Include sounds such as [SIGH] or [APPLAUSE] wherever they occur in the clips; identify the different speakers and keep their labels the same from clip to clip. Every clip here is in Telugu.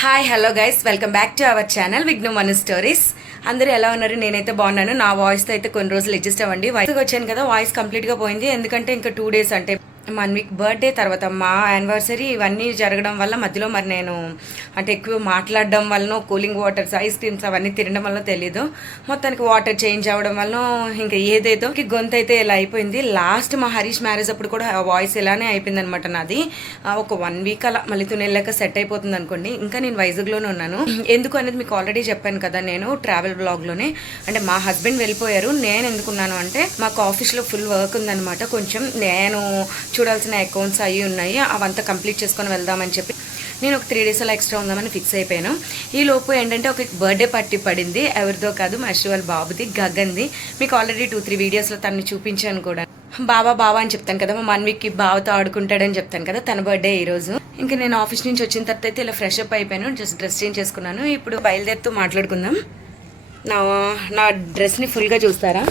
Speaker 1: Hi hello guys welcome back to our channel విఘ్నం మన స్టోరీస్ అందరూ ఎలా ఉన్నారు? నేనైతే బాగున్నాను. నా వాయిస్తో అయితే కొన్ని రోజులు అడ్జస్ట్ అవ్వండి. వాయిస్ వచ్చాను కదా వాయిస్ కంప్లీట్గా పోయింది. ఎందుకంటే ఇంకా టూ డేస్ అంటే వన్ వీక్ బర్త్డే తర్వాత మా యానివర్సరీ ఇవన్నీ జరగడం వల్ల మధ్యలో మరి నేను అంటే ఎక్కువ మాట్లాడడం వలన కూలింగ్ వాటర్స్ ఐస్ క్రీమ్స్ అవన్నీ తినడం వల్ల తెలీదు. మొత్తానికి వాటర్ చేంజ్ అవ్వడం వల్ల ఇంకా ఏదైతే గొంతు అయితే ఇలా అయిపోయింది. లాస్ట్ మా హరీష్ మ్యారేజ్ అప్పుడు కూడా వాయిస్ ఇలానే అయిపోయింది అనమాట నాది ఒక వన్ వీక్ అలా మళ్ళీ తునేళ్ళాక సెట్ అయిపోతుంది అనుకోండి. ఇంకా నేను వైజాగ్లోనే ఉన్నాను. ఎందుకు అనేది మీకు ఆల్రెడీ చెప్పాను కదా నేను ట్రావెల్ బ్లాగ్లోనే. అంటే మా హస్బెండ్ వెళ్ళిపోయారు. నేను ఎందుకున్నాను అంటే మాకు ఆఫీస్లో ఫుల్ వర్క్ ఉందనమాట కొంచెం నేను చూడాల్సిన అకౌంట్స్ అవి ఉన్నాయి. అవంతా కంప్లీట్ చేసుకొని వెళ్దామని చెప్పి నేను ఒక త్రీ డేస్ అలా ఎక్స్ట్రా ఉందామని ఫిక్స్ అయిపోయాను. ఈ లోపు ఏంటంటే ఒక బర్త్డే పార్టీ పడింది. ఎవరిదో కాదు మా వాళ్ళ బాబుది గగన్ది. మీకు ఆల్రెడీ టూ త్రీ వీడియోస్లో తనని చూపించాను కూడా. బాబా బాబా అని చెప్తాను కదా మా వన్ వీక్కి బావతో ఆడుకుంటాడని చెప్తాను కదా తన బర్త్డే ఈరోజు ఇంకా నేను ఆఫీస్ నుంచి వచ్చిన తర్వాత అయితే ఇలా ఫ్రెష్ అప్ అయిపోయాను. జస్ట్ డ్రెస్ చేంజ్ చేసుకున్నాను. ఇప్పుడు బయలుదేరుతూ మాట్లాడుకుందాం. నా నా డ్రెస్ని ఫుల్గా చూస్తారా?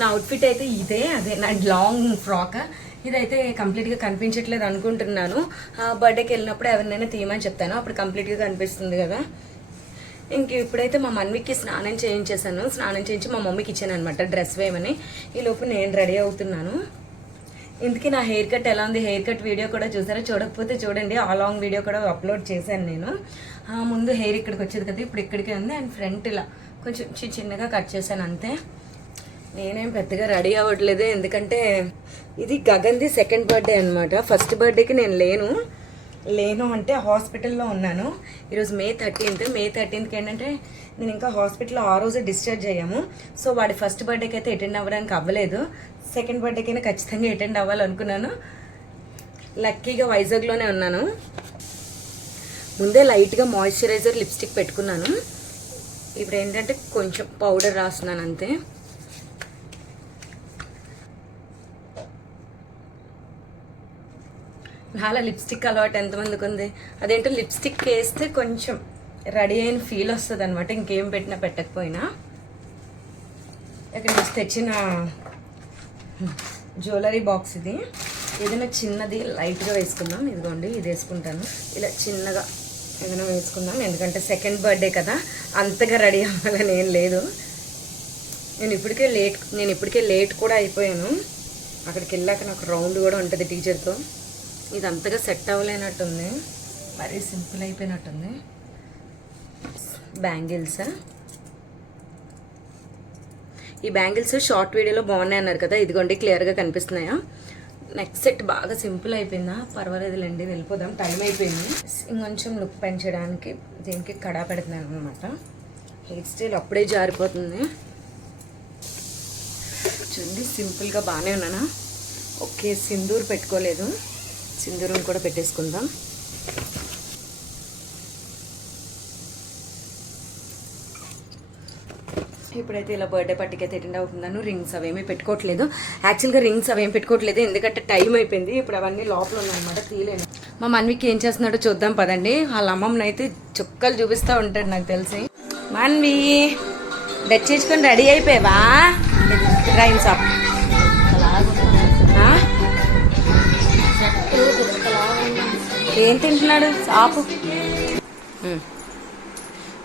Speaker 1: నా అవుట్ఫిట్ అయితే ఇదే అదే. నా లాంగ్ ఫ్రాక్ ఇదైతే కంప్లీట్గా కనిపించట్లేదు అనుకుంటున్నాను. బర్త్డేకి వెళ్ళినప్పుడు ఎవరినైనా తీయమని చెప్తాను. అప్పుడు కంప్లీట్గా కనిపిస్తుంది కదా. ఇంక ఇప్పుడైతే మా మమ్మీకి స్నానం చేయించేసాను స్నానం చేయించి మా మమ్మీకి ఇచ్చాను అనమాట డ్రెస్ వేయమని. ఈ లోపు నేను రెడీ అవుతున్నాను. ఇందుకే నా హెయిర్ కట్ ఎలా ఉంది? హెయిర్ కట్ వీడియో కూడా చూసారా? చూడకపోతే చూడండి. ఆ లాంగ్ వీడియో కూడా అప్లోడ్ చేశాను నేను. ముందు హెయిర్ ఇక్కడికి వచ్చేది కదా. ఇప్పుడు ఇక్కడికే ఉంది. అండ్ ఫ్రంట్ ఇలా కొంచెం చి- చిన్నగా కట్ చేశాను అంతే. నేనేం పెద్దగా రెడీ అవ్వట్లేదు ఎందుకంటే ఇది గగన్ది సెకండ్ బర్త్డే అనమాట ఫస్ట్ బర్త్డేకి నేను లేను. లేను అంటే హాస్పిటల్లో ఉన్నాను. ఈరోజు మే థర్టీన్త్ మే థర్టీన్త్కి ఏంటంటే నేను ఇంకా హాస్పిటల్లో ఆ రోజు డిశ్చార్జ్ అయ్యాము. సో వాడి ఫస్ట్ బర్త్డేకి అయితే అటెండ్ అవ్వడానికి అవ్వలేదు. సెకండ్ బర్త్డేకైనా ఖచ్చితంగా అటెండ్ అవ్వాలనుకున్నాను. లక్కీగా వైజాగ్లోనే ఉన్నాను. ముందే లైట్గా మాయిశ్చరైజర్ లిప్స్టిక్ పెట్టుకున్నాను. ఇప్పుడు ఏంటంటే కొంచెం పౌడర్ రాస్తున్నాను అంతే. నాలా లిప్స్టిక్ అలవాటు ఎంతమందికి ఉంది? అదేంటో లిప్స్టిక్ వేస్తే కొంచెం రెడీ అయిన ఫీల్ వస్తుంది అనమాట ఇంకేం పెట్టినా పెట్టకపోయినా. ఇక్కడ నుంచి తెచ్చిన జ్యువెలరీ బాక్స్ ఇది. ఏదైనా చిన్నది లైట్గా వేసుకుందాం. ఇదిగోండి ఇది వేసుకుంటాను. ఇలా చిన్నగా ఏదైనా వేసుకుందాం. ఎందుకంటే సెకండ్ బర్త్డే కదా. అంతగా రెడీ అవ్వాలని ఏం లేదు. నేను ఇప్పటికే లేట్ నేను ఇప్పటికే లేట్ కూడా అయిపోయాను. అక్కడికి వెళ్ళాక నాకు రౌండ్ కూడా ఉంటుంది టీచర్తో ఇది అంతగా సెట్ అవ్వలేనట్టుంది. మరీ సింపుల్ అయిపోయినట్టుంది. బ్యాంగిల్స్? ఈ బ్యాంగిల్స్ షార్ట్ వీడియోలో బాగున్నాయి అన్నారు కదా ఇదిగోండి క్లియర్గా కనిపిస్తున్నాయా? నెక్స్ట్ సెట్ బాగా సింపుల్ అయిపోయిందా? పర్వాలేదులేండి వెళ్ళిపోదాం. టైం అయిపోయింది. ఇంకొంచెం లుక్ పెంచడానికి దీనికి కడా పెడుతున్నాను అనమాట హెయిర్ స్టైల్ అప్పుడే జారిపోతుంది. చూడండి సింపుల్గా బాగానే ఉన్నానా? ఓకే సింధూర్ పెట్టుకోలేదు. సింధూరం కూడా పెట్టేసుకుందాం. ఇప్పుడైతే ఇలా బర్త్డే పార్టీకి అయితే అటెండ్ అవుతున్నాను రింగ్స్ అవేమీ పెట్టుకోవట్లేదు. యాక్చువల్గా రింగ్స్ అవేమి పెట్టుకోవట్లేదు. ఎందుకంటే టైం అయిపోయింది. ఇప్పుడు అవన్నీ లోపల ఉన్నాయన్నమాట తీయలేను. మా మన్వికి ఏం చేస్తున్నాడో చూద్దాం పదండి. వాళ్ళ అమ్మమ్మని అయితే చుక్కలు చూపిస్తూ ఉంటాడు నాకు తెలిసి. మన్వి దచ్చేసుకొని రెడీ అయిపోయావా? Rhymes up. ఏం తింటున్నాడు? ఆపు.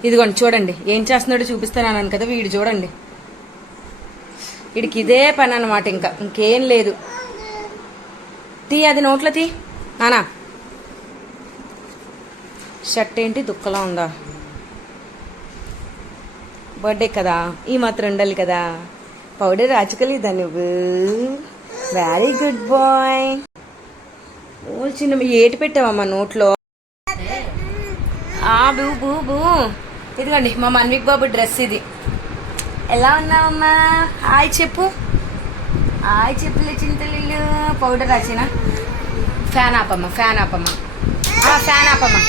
Speaker 1: ఇదిగోండి చూడండి. ఏం చేస్తున్నాడో చూపిస్తాను కదా వీడు చూడండి. వీడికి ఇదే పని అనమాట ఇంకా. ఇంకేం లేదు. తీ అది నోట్లో తీ. నానా. షర్ట్ ఏంటి? దుక్కలా ఉందా? బర్త్డే కదా. ఈ మాత్రం ఉండాలి కదా. పౌడర్ రాచుకోలేదా నువ్వు వెరీ గుడ్ బాయ్ ఓ చిన్న ఏటి పెట్టావమ్మా నోట్లో? ఆ బూ బూ బూ. ఇదిగోండి మా మన్విక్ బాబు డ్రెస్ ఇది. ఎలా ఉన్నావమ్మా? హాయ్ చెప్పు. హాయ్ చెప్పులే చింతలిల్లు. పౌడర్ రాసిన? ఫ్యాన్ ఆపమ్మా ఫ్యాన్ ఆపమ్మా. ఆ, ఫ్యాన్ ఆపమ్మా.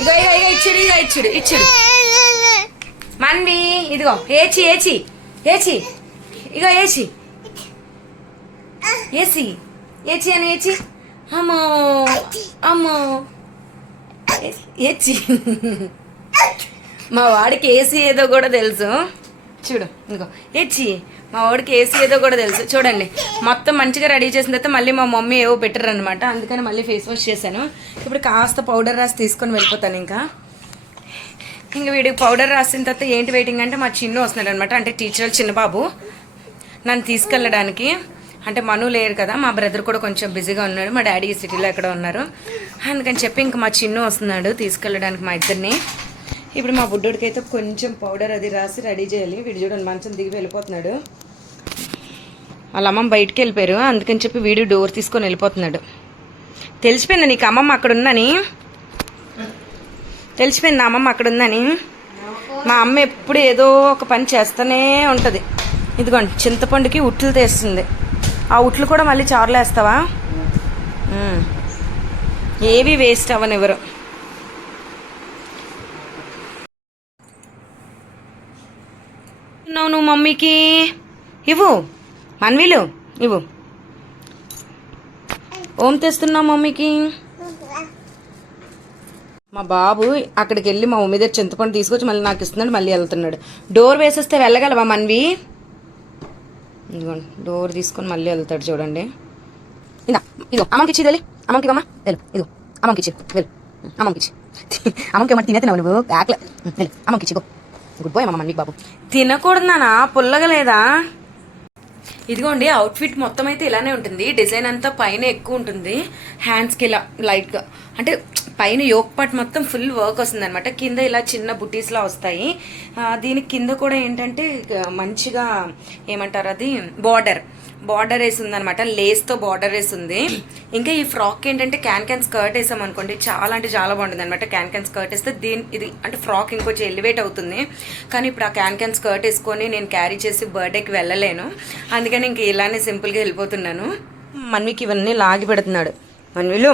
Speaker 1: ఇగో ఇగో ఇగో ఇచ్చుడు ఇగో ఇచ్చుడు ఇచ్చుడు. మన్వి ఇదిగో ఏచి ఏచి ఏచి. ఇగో ఏచి. ఏసి? ఏచి అని ఏచి? అమ్మో అమ్మో. ఏచి. మా వాడికి ఏసీ ఏదో కూడా తెలుసు. చూడు ఇంకో. ఏచి? మా వాడికి ఏసీ ఏదో కూడా తెలుసు. చూడండి మొత్తం మంచిగా రెడీ చేసిన తర్వాత మళ్ళీ మా మమ్మీ ఏవో పెట్టరు అనమాట అందుకని మళ్ళీ ఫేస్ వాష్ చేశాను. ఇప్పుడు కాస్త పౌడర్ రాసి తీసుకొని వెళ్ళిపోతాను ఇంకా. ఇంకా వీడికి పౌడర్ రాసిన తర్వాత ఏంటి వెయిటింగ్ అంటే మా చిన్ను వస్తున్నాడు అనమాట అంటే టీచర్ చిన్న బాబు నన్ను తీసుకెళ్ళడానికి. అంటే మను లేరు కదా మా బ్రదర్ కూడా కొంచెం బిజీగా ఉన్నాడు మా డాడీ సిటీలో ఎక్కడ ఉన్నారు. అందుకని చెప్పి ఇంక మా చిన్ను వస్తున్నాడు తీసుకెళ్ళడానికి మా ఇద్దరిని. ఇప్పుడు మా బుడ్డోడికి అయితే కొంచెం పౌడర్ అది రాసి రెడీ చేయాలి. వీడు చూడండి మంచం దిగి వెళ్ళిపోతున్నాడు. వాళ్ళ అమ్మమ్మ బయటికి వెళ్ళిపోయారు అందుకని చెప్పి వీడు డోర్ తీసుకొని వెళ్ళిపోతున్నాడు. తెలిసిపోయింది నీకు? అమ్మమ్మ అక్కడ ఉందని? తెలిసిపోయింది నా అమ్మమ్మ అక్కడ ఉందని? మా అమ్మ ఎప్పుడు ఏదో ఒక పని చేస్తూనే ఉంటుంది. ఇదిగోండి చింతపండుకి ఉట్లు తీస్తుంది. ఆ ఉట్లు కూడా మళ్ళీ చారులేస్తావా? ఏవి వేస్ట్ అవ్వనివ్వరు నువ్వు నువ్వు మమ్మీకి? ఇవ్వు. మన్వీలు ఇవ్వు. ఓం తెస్తున్నావు మమ్మీకి? మా బాబు అక్కడికి వెళ్ళి మా మమ్మీ దగ్గర చింతపండు తీసుకొచ్చి మళ్ళీ నాకు ఇస్తున్నాడు మళ్ళీ వెళ్తున్నాడు. డోర్ వేసేస్తే వెళ్ళగలవా మన్వి? ఇదిగోండి డోర్ తీసుకొని మళ్ళీ వెళ్తాడు చూడండి. ఇదా ఇదో అమ్మకి ఇచ్చి వెళ్ళి అమ్మకి ఇవ్వమ్మా. వెళ్ళు ఇదో అమ్మకి ఇచ్చి వెళ్ళు. అమ్మకి ఇచ్చి. [LAUGHS] అమ్మకి ఏమంటే తినే తినవు నువ్వు ఆకలి వెళ్ళు అమ్మకి ఇచ్చి గుడ్ బాయ్ అమ్మ మన్వికి బాబు. తినకూడదు నానా పుల్లగా లేదా ఇదిగోండి అవుట్ఫిట్ మొత్తం అయితే ఇలానే ఉంటుంది. డిజైన్ అంతా పైన ఎక్కువ ఉంటుంది. హ్యాండ్స్కి ఇలా లైట్గా అంటే పైన యోక్ పార్ట్ మొత్తం ఫుల్ వర్క్ వస్తుంది అనమాట కింద ఇలా చిన్న బుటీస్లా వస్తాయి. దీని దీనికి కింద కూడా ఏంటంటే మంచిగా ఏమంటారు అది? బార్డర్ బార్డర్ వేసి ఉందనమాట లేస్తో బార్డర్ వేసి ఉంది ఇంకా ఈ ఫ్రాక్ ఏంటంటే క్యాన్ క్యాన్ స్కర్ట్ వేసాం అనుకోండి చాలా అంటే చాలా బాగుంటుంది అనమాట క్యాన్ క్యాన్ స్కర్ట్ వేస్తే దీని ఇది అంటే ఫ్రాక్ ఇంకొంచెం ఎలివేట్ అవుతుంది. కానీ ఇప్పుడు ఆ క్యాన్ క్యాన్ స్కర్ట్ వేసుకొని నేను క్యారీ చేసి బర్త్డేకి వెళ్ళలేను. అందుకని ఇంక ఇలానే సింపుల్గా వెళ్ళిపోతున్నాను. మన్వికి ఇవన్నీ లాగి పెడుతున్నాడు. మన్విలు.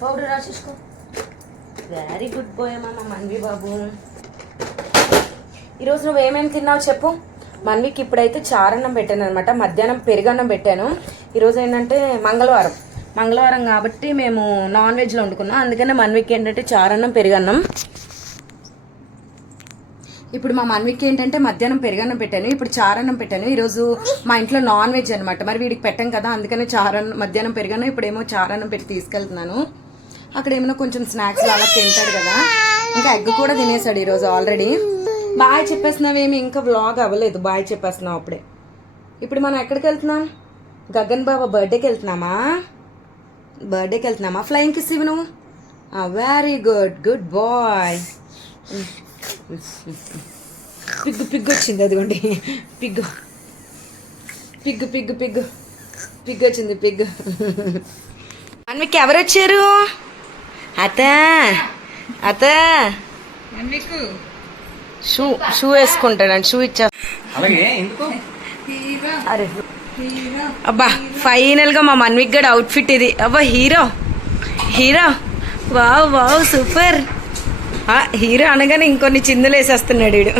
Speaker 1: పౌడర్ రాసేసుకో. వెరీ గుడ్ బాయ్ అమ్మా మా మన్వి బాబు. ఈరోజు నువ్వు ఏమేమి తిన్నావు చెప్పు. మన్వికి ఇప్పుడైతే చారన్నం పెట్టాను అనమాట మధ్యాహ్నం పెరుగన్నం పెట్టాను. ఈరోజు ఏంటంటే మంగళవారం. మంగళవారం కాబట్టి మేము నాన్ వెజ్లో వండుకున్నాం. అందుకనే మన్వికి ఏంటంటే చారన్నం పెరుగన్నం. ఇప్పుడు మా మన్వికి ఏంటంటే మధ్యాహ్నం పెరుగన్నం పెట్టాను. ఇప్పుడు చారన్నం పెట్టాను. ఈరోజు మా ఇంట్లో నాన్ వెజ్ అనమాట మరి వీడికి పెట్టాం కదా అందుకనే చారన్నం మధ్యాహ్నం పెరుగన్నం ఇప్పుడేమో చారన్నం పెట్టి తీసుకెళ్తున్నాను. అక్కడ ఏమైనా కొంచెం స్నాక్స్ అలా తింటాడు కదా. ఇంకా ఎగ్ కూడా తినేసాడు ఈరోజు ఆల్రెడీ. బాయ్ చెప్పేస్తున్నావేమి ఇంకా వ్లాగ్ అవ్వలేదు. బాయ్ చెప్పేస్తున్నావు అప్పుడే. ఇప్పుడు మనం ఎక్కడికి వెళ్తున్నాం? గగన్ బాబా బర్త్డేకి వెళ్తున్నామా? బర్త్డేకి వెళ్తున్నామా? ఫ్లయింగ్ కిస్ ఇవి నువ్వు. Very good good boy pig pig వచ్చింది అదిగోండి. పిగ్గు. పిగ్గు పిగ్గు పిగ్గు. పిగ్గు వచ్చింది పిగ్గు. అన్వికి ఎవరు వచ్చారు? అత అత షూ షూ వేసుకుంటాడు షూ ఇచ్చా
Speaker 2: అలాగే ఎందుకు?
Speaker 1: అరే. అబ్బా ఫైనల్గా మా మన్విక్ గడ్ అవుట్ఫిట్ ఇది. అబ్బా hero. Hero. Wow wow super. ఆ, హీరో అనగానే ఇంకొన్ని చిందులు వేసేస్తున్నాడు వీడు.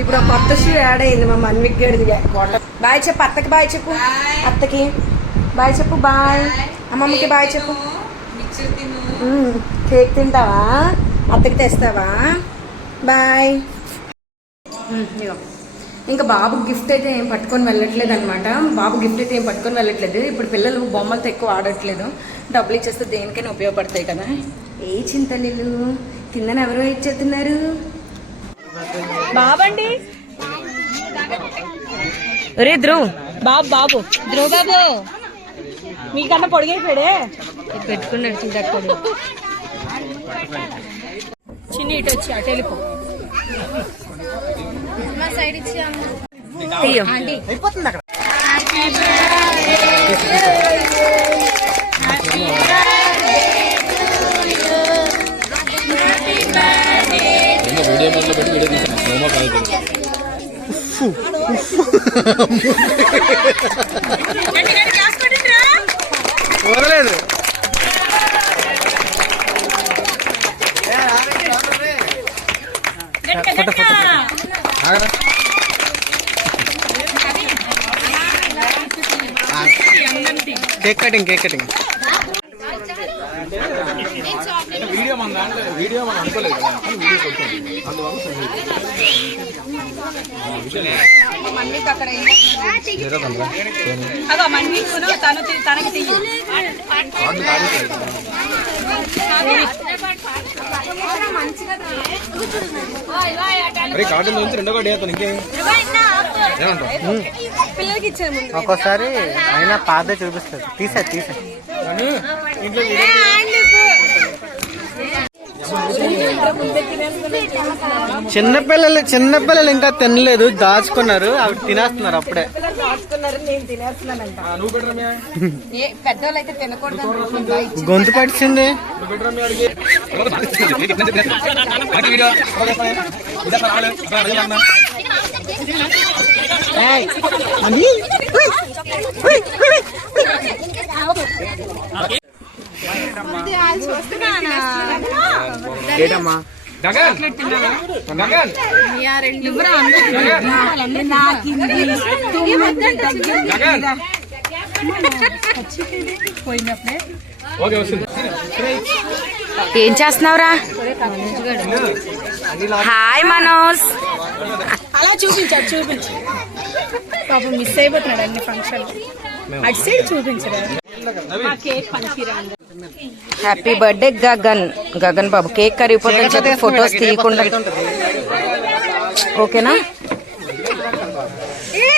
Speaker 1: ఇప్పుడు కొత్త షూ యాడ్ అయింది మా మన్విక్ గడిది బాయ్ చెప్పు అత్తకి బాయ్ చెప్పు. అత్తకి. బాయ్ చెప్పు బాయ్. అమ్మమ్మకి బాయ్ చెప్పు. కేక్ తింటావా? అత్తకి తెస్తావా? బాయ్ ఇంకా బాబు గిఫ్ట్ అయితే ఏం పట్టుకొని వెళ్ళట్లేదు అనమాట బాబు గిఫ్ట్ అయితే ఏం పట్టుకొని వెళ్ళట్లేదు. ఇప్పుడు పిల్లలు బొమ్మలతో ఎక్కువ ఆడట్లేదు. డబ్బులు ఇచ్చేస్తే దేనికైనా ఉపయోగపడతాయి కదా. ఏ చింతలు కిందన ఎవరు ఇచ్చేస్తున్నారు
Speaker 3: బాబండి.
Speaker 1: ఒరే ధ్రువ్
Speaker 3: బాబు బాబు. ధ్రువ్ బాబు. మీకన్నా పొడిగైపోయాడే.
Speaker 1: పెట్టుకున్నాడు చింతక్కడు
Speaker 3: చిన్న ఇటు వచ్చి అటు వెళ్ళిపో.
Speaker 1: అయ్యో
Speaker 2: ఇంకా వీడియో మొదలు పెట్టి వీడియో తీసాను నోమో కాదు వదలేదు cake cutting cake cutting. Video మన దాంట్లో వీడియో మనం అనుకోలేదు కదా వీడియో కొట్టాం అందువల్ల
Speaker 3: తనకి తీయి
Speaker 2: నుంచి రెండో కార్డు వేస్తాను ఇంకేం? ఏమంటావు
Speaker 3: పిల్లలకి ఇచ్చారు ముందు
Speaker 4: ఒక్కోసారి అయినా పాత చూపిస్తుంది. తీసే తీసే చిన్నపిల్లలు చిన్నపిల్లలు ఇంకా తినలేదు దాచుకున్నారు. అవి తినేస్తున్నారు అప్పుడే. గొంతు పడిచింది ఏటమ్మా?
Speaker 2: గగన్ గగన్.
Speaker 1: ఏం చేస్తున్నావురా? హాయ్ మనోజ్.
Speaker 3: అలా చూపించాడు చూపించు. పాపం మిస్ అయిపోతున్నాడు అన్ని ఫంక్షన్ అటు సైడ్ పనికిరాండి
Speaker 1: హ్యాపీ బర్త్డే గగన్ గగన్ బాబు కేక్ కరిగిపోతుందని చెప్పి ఫొటోస్ తీయకుండా. ఓకేనా?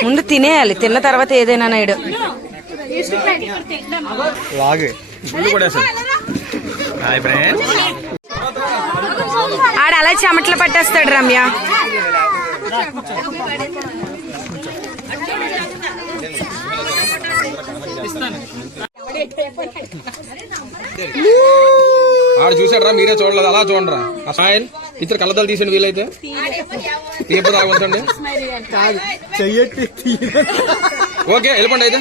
Speaker 1: ముందు తినేయాలి తిన్న తర్వాత ఏదైనా
Speaker 2: ఫ్రెండ్
Speaker 1: ఆడ అలా చెమటలు పట్టేస్తాడు రమ్య.
Speaker 2: ఆడు చూసాడు రా మీరే చూడలేదు అలా చూడండి రా ఆ స్మైల్ ఇద్దరు కళ్ళదలు తీసండి వీలైతే. ఉంచండి
Speaker 4: చెయ్యట్టి
Speaker 2: ఓకే వెళ్ళిపోండి అయితే.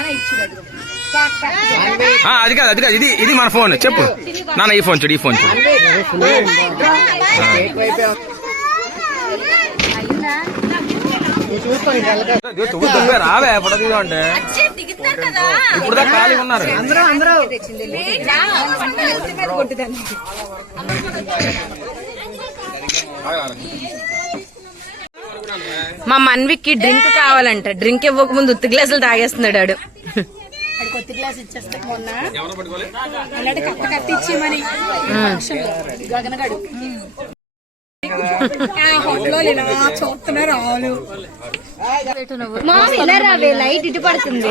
Speaker 2: ఆ, అది కాదు అది కాదు ఇది ఇది మన ఫోన్ చెప్పు. నాన్న ఈ ఫోన్ చూడు ఈ ఫోన్ చూడు. రావే అంటే ఇప్పుడు ఖాళీ ఉన్నారు.
Speaker 1: మా మన్విక్కి డ్రింక్ కావాలంట. డ్రింక్ ఇవ్వక ముందు ఉత్తి గ్లాసులు తాగేస్తున్నాడు ఆడు.
Speaker 3: వాడు కొత్త గ్లాస్ ఇచ్చేస్తే మొన్న అలాంటి కత్త కత్తి ఇచ్చేమని ఫంక్షన్ గగనగాడు. చూస్తున్నారు ఆలు
Speaker 5: లైట్ ఇటు పడుతుంది.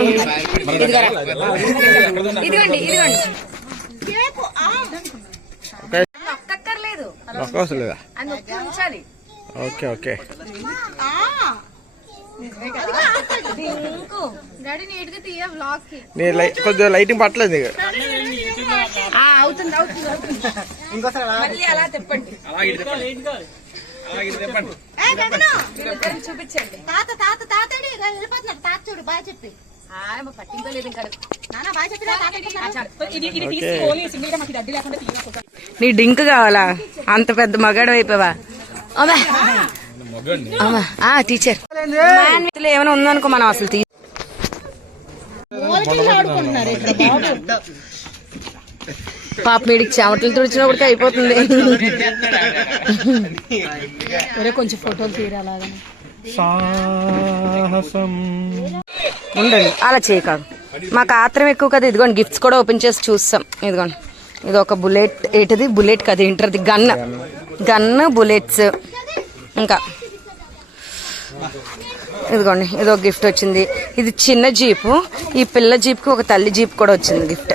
Speaker 5: ఇదిగోండి ఇదిగోండి. నొక్కక్కర్లేదు
Speaker 4: ఒక్కోసలేదా
Speaker 5: అది నొక్కి ఉంచాలి.
Speaker 4: Okay okay.
Speaker 5: ఇంకో డాడీ నీట్గా తీయ వ్లాగ్కి
Speaker 4: నేను లైట్ కొద్దిగా లైటింగ్ పట్టలేదు
Speaker 5: అవుతుంది అవుతుంది అవుతుంది.
Speaker 3: మళ్ళీ అలా తిప్పండి.
Speaker 5: ఏ, గగను! చూపించండి. తాత తాత తాతడి వెళ్ళిపోతున్నారు తాత చూడు బాయ్ చెప్పి.
Speaker 1: నీ డ్రింక్ కావాలా? అంత పెద్ద మగాడు అయిపోవా? టీచర్ ఏమైనా ఉందనుకో మనం అసలు పాప వీడికి చెమటలు తుడిచినప్పటికీ అయిపోతుంది.
Speaker 3: ఒరే కొంచెం ఫోటోలు తీయరా అలాగా.
Speaker 4: సాహసం.
Speaker 1: ఉండండి అలా చేయకాదు మాకు ఆత్రం ఎక్కువ కదా ఇదిగోండి గిఫ్ట్స్ కూడా ఓపెన్ చేసి చూస్తాం. ఇదిగోండి ఇది ఒక బుల్లెట్ ఏంటిది? బుల్లెట్ కదా ఏంటది? గన్ గన్ బుల్లెట్స్ ఇంకా. ఇదిగోండి ఇది ఒక గిఫ్ట్ వచ్చింది. ఇది చిన్న జీపు. ఈ పిల్ల జీప్కి ఒక తల్లి జీప్ కూడా వచ్చింది గిఫ్ట్.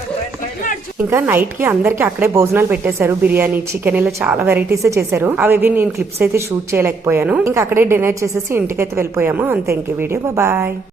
Speaker 1: ఇంకా నైట్కి అందరికి అక్కడే భోజనాలు పెట్టేశారు. బిర్యానీ చికెన్ ఇలా చాలా వెరైటీస్ చేశారు. అవి నేను క్లిప్స్ అయితే షూట్ చేయలేకపోయాను. ఇంకా అక్కడే డిన్నర్ చేసేసి ఇంటికైతే వెళ్ళిపోయాము. అంతే ఇంక వీడియో. బాయ్.